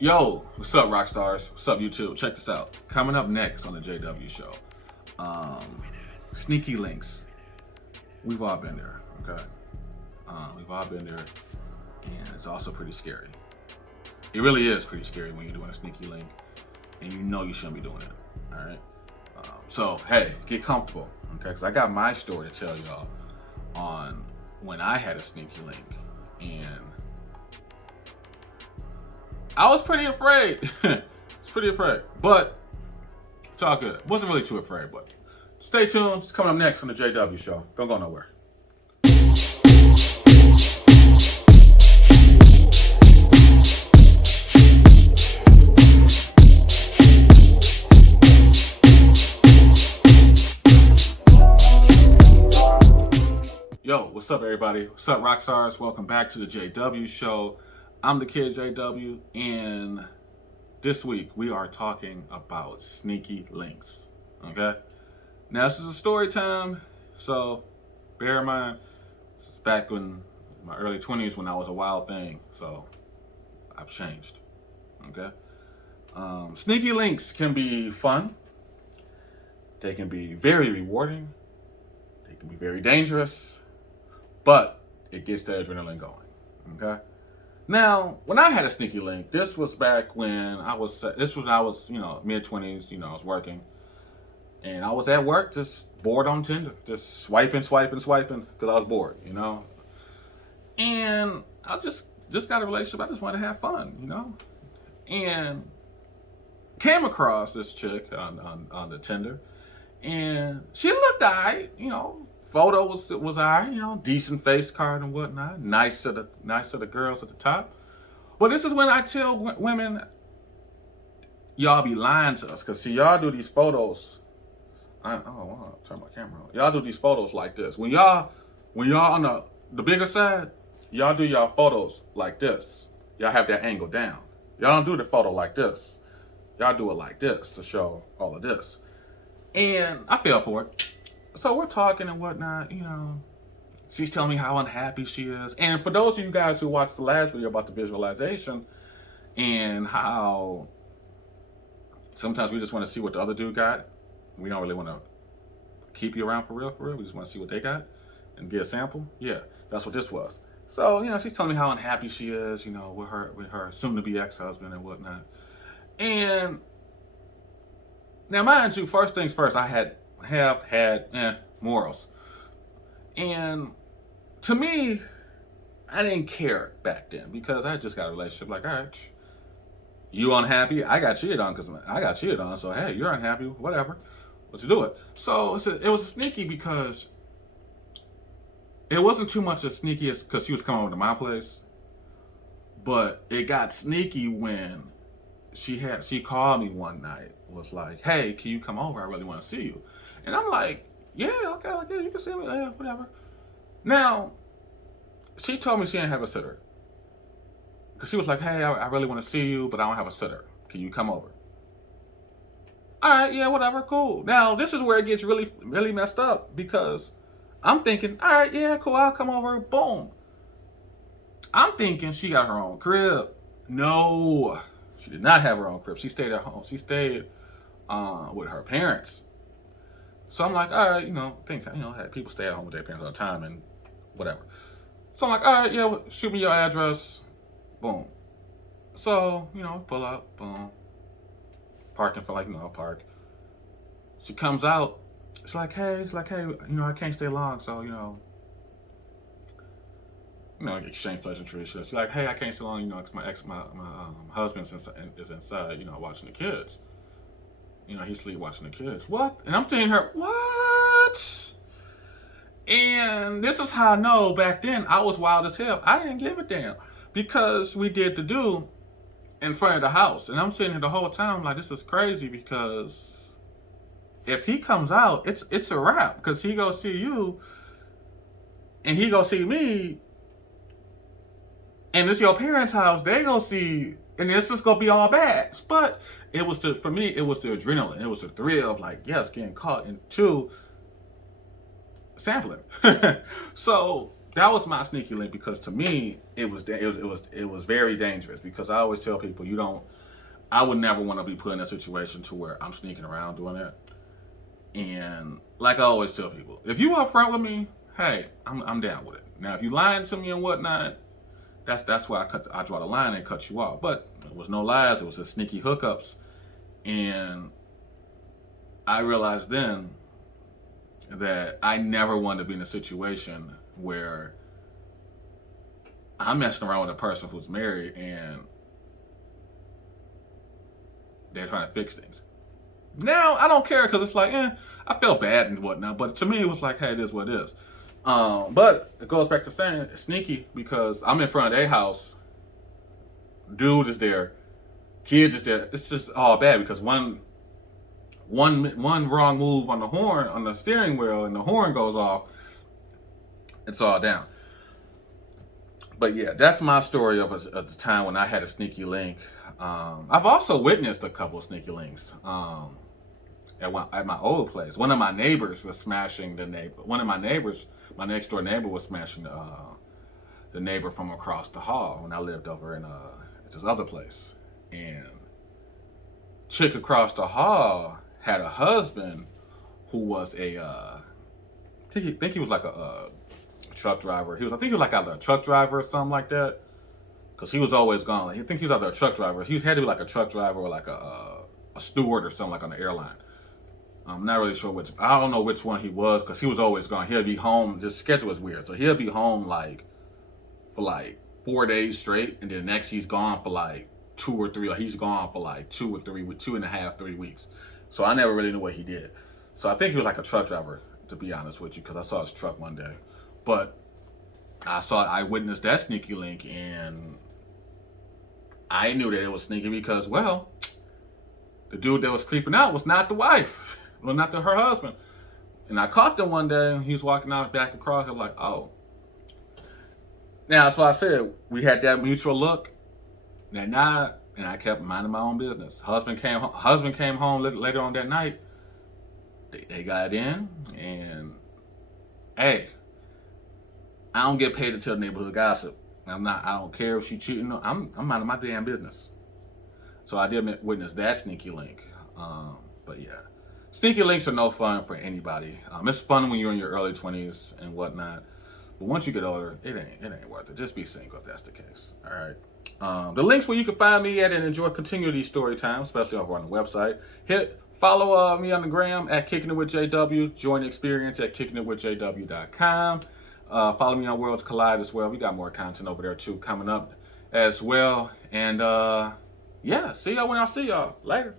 Yo, what's up, rock stars? What's up, YouTube? Check this out. Coming up next on the JW show, um, sneaky links. We've all been there, okay? We've all been there, and it's also pretty scary. It really is pretty scary when you're doing a sneaky link, and you know you shouldn't be doing it. All right. So hey, get comfortable, okay? Because I got my story to tell y'all on when I had a sneaky link, and I was pretty afraid. But it's all good. Wasn't really too afraid, but stay tuned. It's coming up next on the JW show. Don't go nowhere. Yo, what's up, everybody? What's up, rock stars? Welcome back to the JW show. I'm the kid JW, and this week we are talking about sneaky links. Okay? Now, this is a story time, so bear in mind, this is back in my early 20s when I was a wild thing, so I've changed. Okay? Sneaky links can be fun, they can be very rewarding, they can be very dangerous, but it gets the adrenaline going. Okay? Now, when I had a sneaky link, this was back when I was mid 20s, I was working. And I was at work just bored on Tinder, just swiping, because I was bored. And I just got a relationship. I just wanted to have fun. And came across this chick on the Tinder, and she looked alright, photo was alright, decent face card and whatnot, nice of the girls at the top. But this is when I tell women, y'all be lying to us, cause see, y'all do these photos. I want to turn my camera on. Y'all do these photos like this. When y'all on the bigger side, y'all do y'all photos like this. Y'all have that angle down. Y'all don't do the photo like this. Y'all do it like this to show all of this. And I fell for it. So we're talking and whatnot, She's telling me how unhappy she is. And for those of you guys who watched the last video about the visualization and how sometimes we just want to see what the other dude got. We don't really want to keep you around for real. We just want to see what they got and get a sample. Yeah, that's what this was. So, she's telling me how unhappy she is, with her soon-to-be ex-husband and whatnot. And now, mind you, first things first, I have had morals. And to me, I didn't care back then because I just got a relationship. Like, all right, you unhappy? I got cheated on because I got cheated on. So, hey, you're unhappy, whatever. Let's do it. So, it was sneaky because it wasn't too much as sneaky as because she was coming over to my place. But it got sneaky when she called me one night, was like, hey, can you come over? I really want to see you. And I'm like, yeah, okay, you can see me, yeah, whatever. Now, she told me she didn't have a sitter. Because she was like, hey, I really want to see you, but I don't have a sitter. Can you come over? All right, yeah, whatever, cool. Now, this is where it gets really, really messed up because I'm thinking, all right, yeah, cool, I'll come over, boom. I'm thinking she got her own crib. No, she did not have her own crib. She stayed at home. She stayed with her parents. So I'm like, all right, things, people stay at home with their parents all the time and whatever. So I'm like, all right, yeah, shoot me your address. Boom. So, pull up, boom. Parking for park. She comes out. It's like, hey, I can't stay long. So, exchange pleasantries. She's like, hey, I can't stay long, because my husband is inside, watching the kids. He's sleep watching the kids. What? And I'm telling her, what? And this is how I know back then I was wild as hell. I didn't give a damn because we did the do in front of the house. And I'm sitting here the whole time like, this is crazy because if he comes out, it's a wrap because he go see you and he go see me. And this your parents' house, they gonna see, and this is gonna be all bad. But for me, it was the adrenaline. It was the thrill of like, yes, getting caught, and two, sampling. So that was my sneaky link, because to me it was very dangerous, because I always tell people I would never want to be put in a situation to where I'm sneaking around doing that. And like I always tell people, if you up front with me, hey, I'm down with it. Now if you lying to me and whatnot, that's why I draw the line and cut you off. But it was no lies, it was just sneaky hookups. And I realized then that I never wanted to be in a situation where I'm messing around with a person who's married and they're trying to fix things. Now I don't care, because it's like, I felt bad and whatnot. But to me, it was like, hey, it is what it is. But it goes back to saying it's sneaky, because I'm in front of their house, dude is there, kids is there. It's just all bad, because one wrong move on the horn, on the steering wheel, and the horn goes off, it's all down. But yeah, that's my story of the time when I had a sneaky link. I've also witnessed a couple of sneaky links at my old place. One of my neighbors was smashing the neighbor. One of my neighbors, my next door neighbor, was smashing the neighbor from across the hall when I lived over in this other place. And chick across the hall had a husband who was I think he was like a truck driver. I think he was like either a truck driver or something like that, because he was always gone. I think he was either a truck driver. He had to be like a truck driver or like a steward or something, like on the airline. I'm not really sure which. I don't know which one he was, because he was always gone. He'll be home. His schedule is weird, so he'll be home for 4 days straight, and then next he's gone for like 2 or 3. Like he's gone for like 2 or 3, 2.5, 3 weeks. So I never really knew what he did. So I think he was like a truck driver, to be honest with you, because I saw his truck one day. But I witnessed that sneaky link, and I knew that it was sneaky because, well, the dude that was creeping out was not the wife, well, not her husband. And I caught them one day, and he was walking out back across. I was like, oh. Now that's why I said we had that mutual look, that nod, and I kept minding my own business. Husband came home later on that night. They got in, and hey, I don't get paid to tell neighborhood gossip. I don't care if she cheating. I'm minding my damn business. So I did witness that sneaky link. But yeah, sneaky links are no fun for anybody. It's fun when you're in your early 20s and whatnot. But once you get older, it ain't worth it. Just be single if that's the case. All right. The links where you can find me at and continue these story times, especially over on the website. Follow me on the gram at Kickin' It with JW. Join the experience at kickinitwithjw.com. Follow me on Worlds Collide as well. We got more content over there too coming up as well. And yeah, see y'all when I see y'all later.